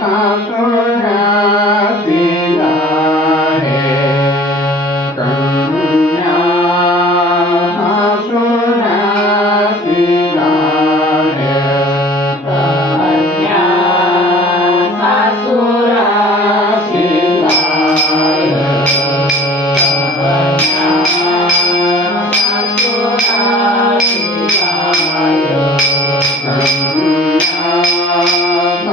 सा सुर सीता हे सुरा सीता हेया ससुरा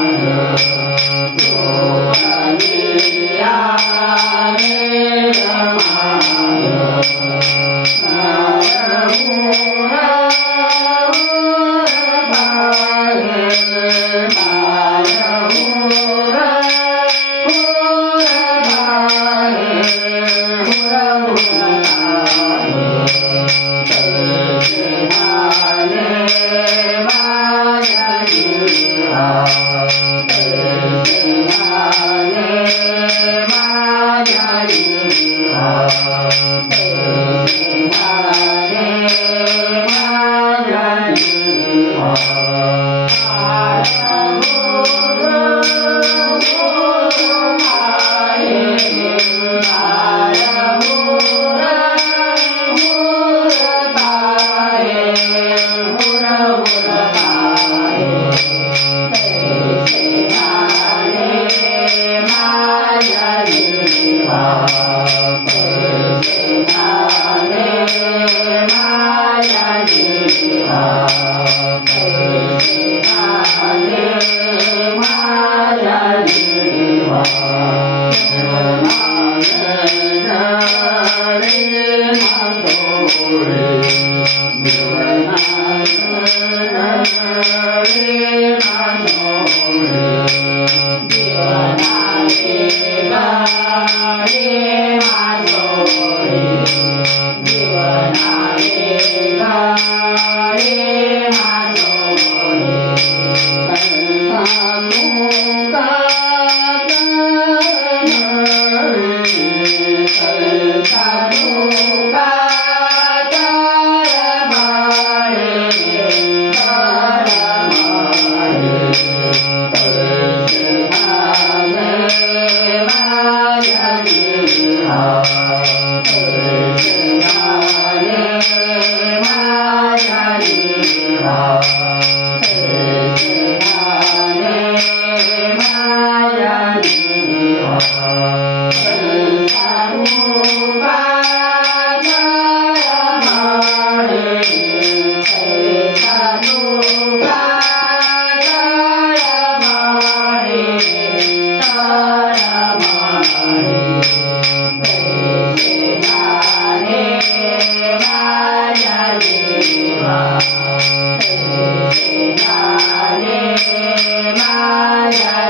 Hallelujah. Thank you. Krishna. Maya